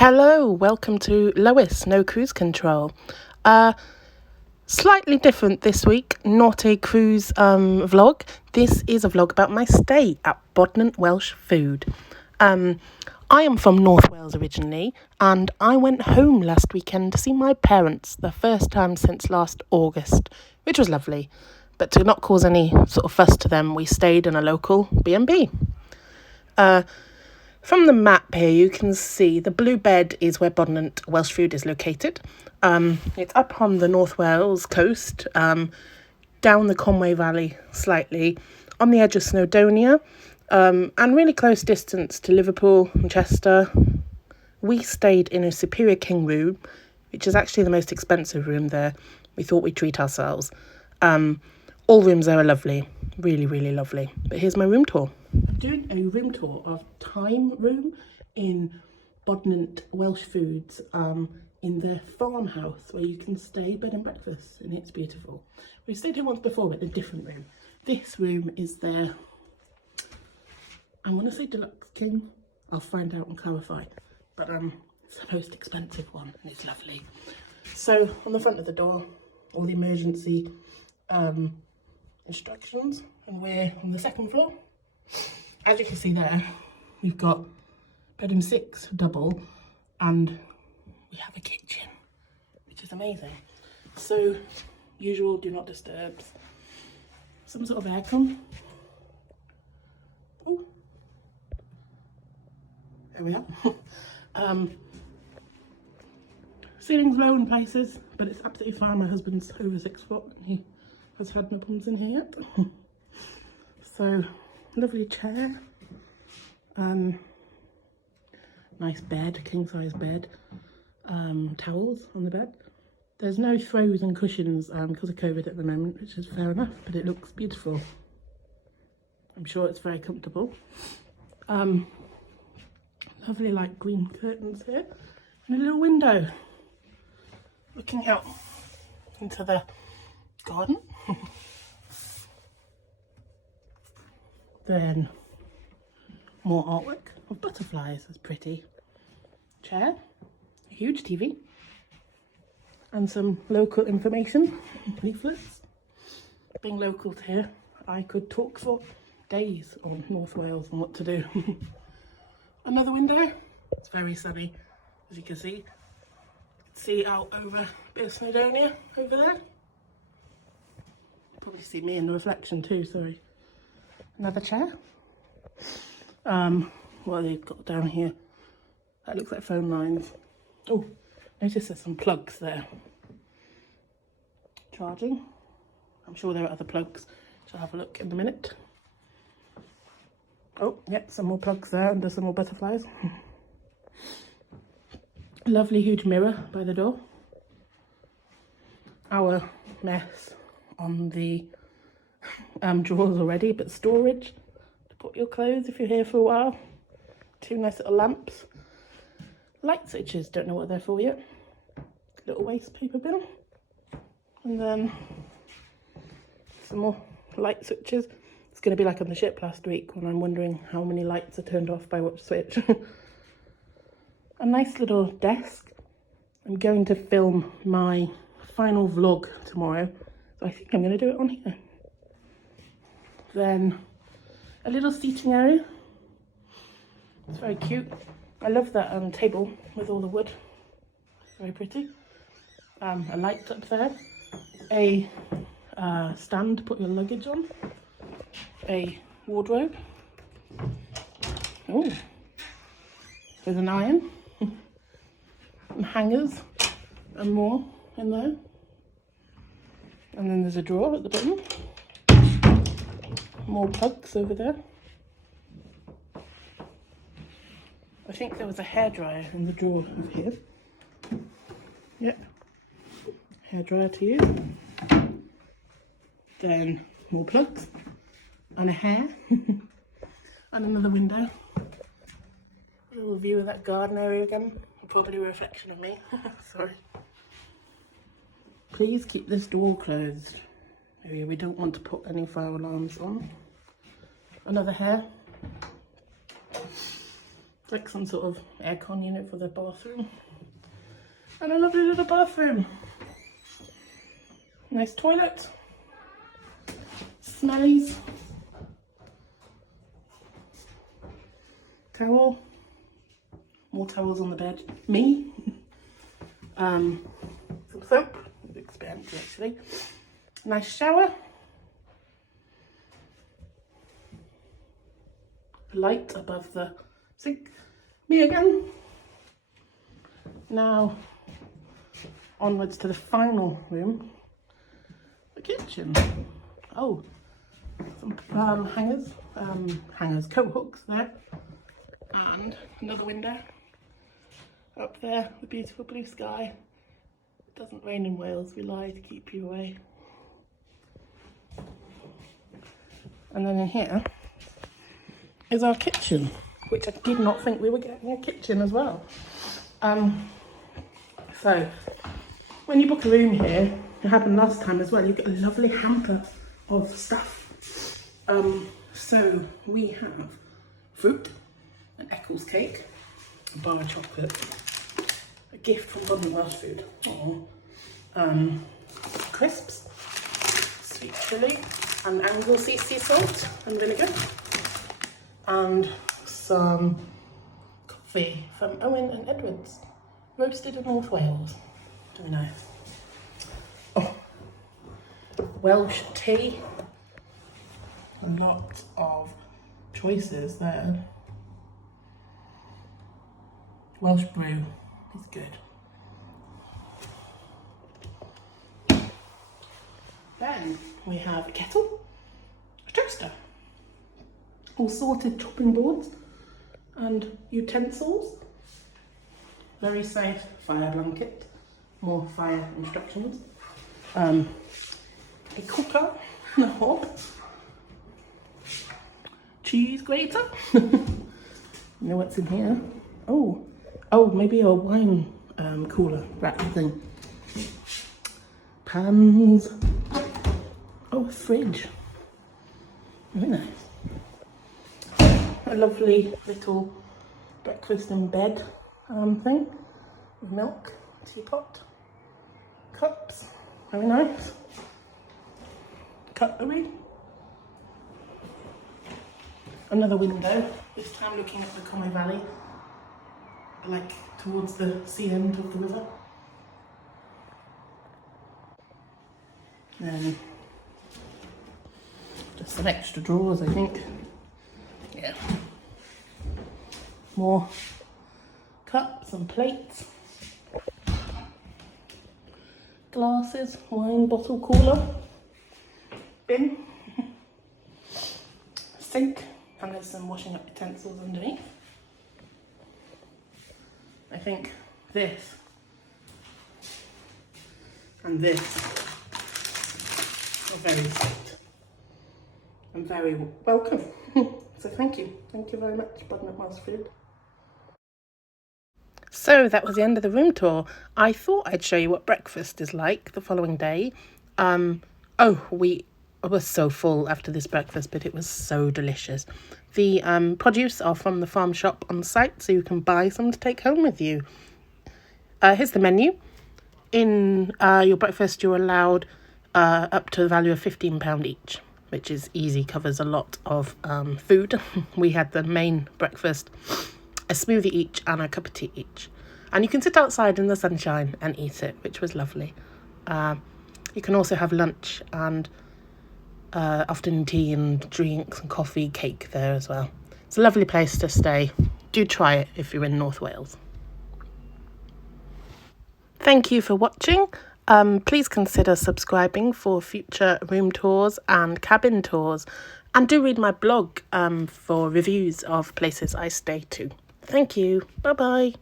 Hello, welcome to Lois, No Cruise Control. Slightly different this week, not a cruise vlog. This is a vlog about my stay at Bodnant Welsh Food. I am from North Wales originally, and I went home last weekend to see my parents, the first time since last August, which was lovely. But to not cause any sort of fuss to them, we stayed in a local B&B. From the map here, you can see the blue bed is where Bodnant Welsh Food is located. It's up on the North Wales coast, down the Conwy Valley slightly, on the edge of Snowdonia, and really close distance to Liverpool and Chester. We stayed in a Superior King room, which is actually the most expensive room there. We thought we'd treat ourselves. All rooms there are lovely, really, really lovely. But here's my room tour. I'm doing a room tour of Time Room in Bodnant Welsh Foods, in their farmhouse where you can stay bed and breakfast, and it's beautiful. We've stayed here once before, but in a different room. This room is their, I want to say Deluxe King. I'll find out and clarify, but it's the most expensive one, and it's lovely. So on the front of the door, all the emergency instructions, and we're on the second floor. As you can see there, we've got bedroom 6 double, and we have a kitchen, which is amazing. So usual do not disturbs, some sort of aircon. Oh, there we are. Ceiling's low in places, but it's absolutely fine. My husband's over 6 foot and he has had no problems in here yet. So lovely chair, nice bed, king size bed, towels on the bed. There's no throws and cushions because of COVID at the moment, which is fair enough, but it looks beautiful. I'm sure it's very comfortable. Lovely light green curtains here, and a little window looking out into the garden. Then more artwork of butterflies, that's pretty. Chair, a huge TV, and some local information leaflets. Being local to here, I could talk for days on North Wales and what to do. Another window, it's very sunny, as you can see. You can see out over a bit of Snowdonia over there. Probably see me in the reflection too, sorry. Another chair. What they've got down here, that looks like phone lines. Oh, notice there's some plugs there. Charging. I'm sure there are other plugs, so I'll have a look in a minute. Oh, yep, some more plugs there, and there's some more butterflies. Lovely huge mirror by the door. Our mess on the drawers already, but storage to put your clothes if you're here for a while. 2 nice little lamps. Light switches, don't know what they're for yet. Little waste paper bin. And then some more light switches. It's going to be like on the ship last week when I'm wondering how many lights are turned off by which switch. A nice little desk. I'm going to film my final vlog tomorrow, so I think I'm going to do it on here. Then a little seating area. It's very cute. I love that table with all the wood. Very pretty. A light up there. A stand to put your luggage on. A wardrobe. Oh, there's an iron. And hangers and more in there. And then there's a drawer at the bottom. More plugs over there. I think there was a hairdryer in the drawer of here. Yep. Hairdryer to use. Then more plugs. And a hair. And another window. A little view of that garden area again. Probably a reflection of me. Sorry. Please keep this door closed. Maybe we don't want to put any fire alarms on. Another hair. It's like some sort of aircon unit for the bathroom. And a lovely little bathroom. Nice toilet. Smellies. Towel. More towels on the bed. Me. Some soap. Looks a bit empty actually. Nice shower. Light above the sink. Me again. Now onwards to the final room, the kitchen. Oh, some hangers, coat hooks there, and another window up there, the beautiful blue sky. It doesn't rain in Wales, we lie to keep you away. And then in here is our kitchen, which I did not think we were getting a kitchen as well. So when you book a room here, it happened last time as well, you get a lovely hamper of stuff. So we have fruit, an Eccles cake, a bar of chocolate, a gift from Bodnant Welsh Food, crisps, sweet chilli, and Anglesey sea salt and vinegar, and some coffee from Owen and Edwards, roasted in North Wales. Very nice. Oh, Welsh tea. A lot of choices there. Welsh brew is good. Then we have a kettle, a toaster, all sorted chopping boards and utensils. Very safe fire blanket, more fire instructions. A cooker and a hob. Cheese grater. You know what's in here? Oh, maybe a wine cooler wrap thing. Pans. Oh, a fridge. Very nice. A lovely little breakfast in bed thing with milk, teapot, cups. Very nice. Cutlery. Another window, this time looking at the Conwy Valley, like towards the sea end of the river. Then just some extra drawers, I think. Yeah. More cups and plates. Glasses, wine bottle cooler. Bin. Sink. And there's some washing up utensils underneath. I think this and this are very sweet and very welcome. So thank you very much, Bodnant Welsh Food. So that was the end of the room tour. I thought I'd show you what breakfast is like the following day. I was so full after this breakfast, but it was so delicious. The produce are from the farm shop on site, so you can buy some to take home with you. Here's the menu. In your breakfast, you're allowed up to the value of £15 each, which is easy, covers a lot of food. We had the main breakfast, a smoothie each and a cup of tea each. And you can sit outside in the sunshine and eat it, which was lovely. You can also have lunch and afternoon tea and drinks and coffee, cake there as well. It's a lovely place to stay. Do try it if you're in North Wales. Thank you for watching. Please consider subscribing for future room tours and cabin tours, and do read my blog for reviews of places I stay to. Thank you. Bye bye.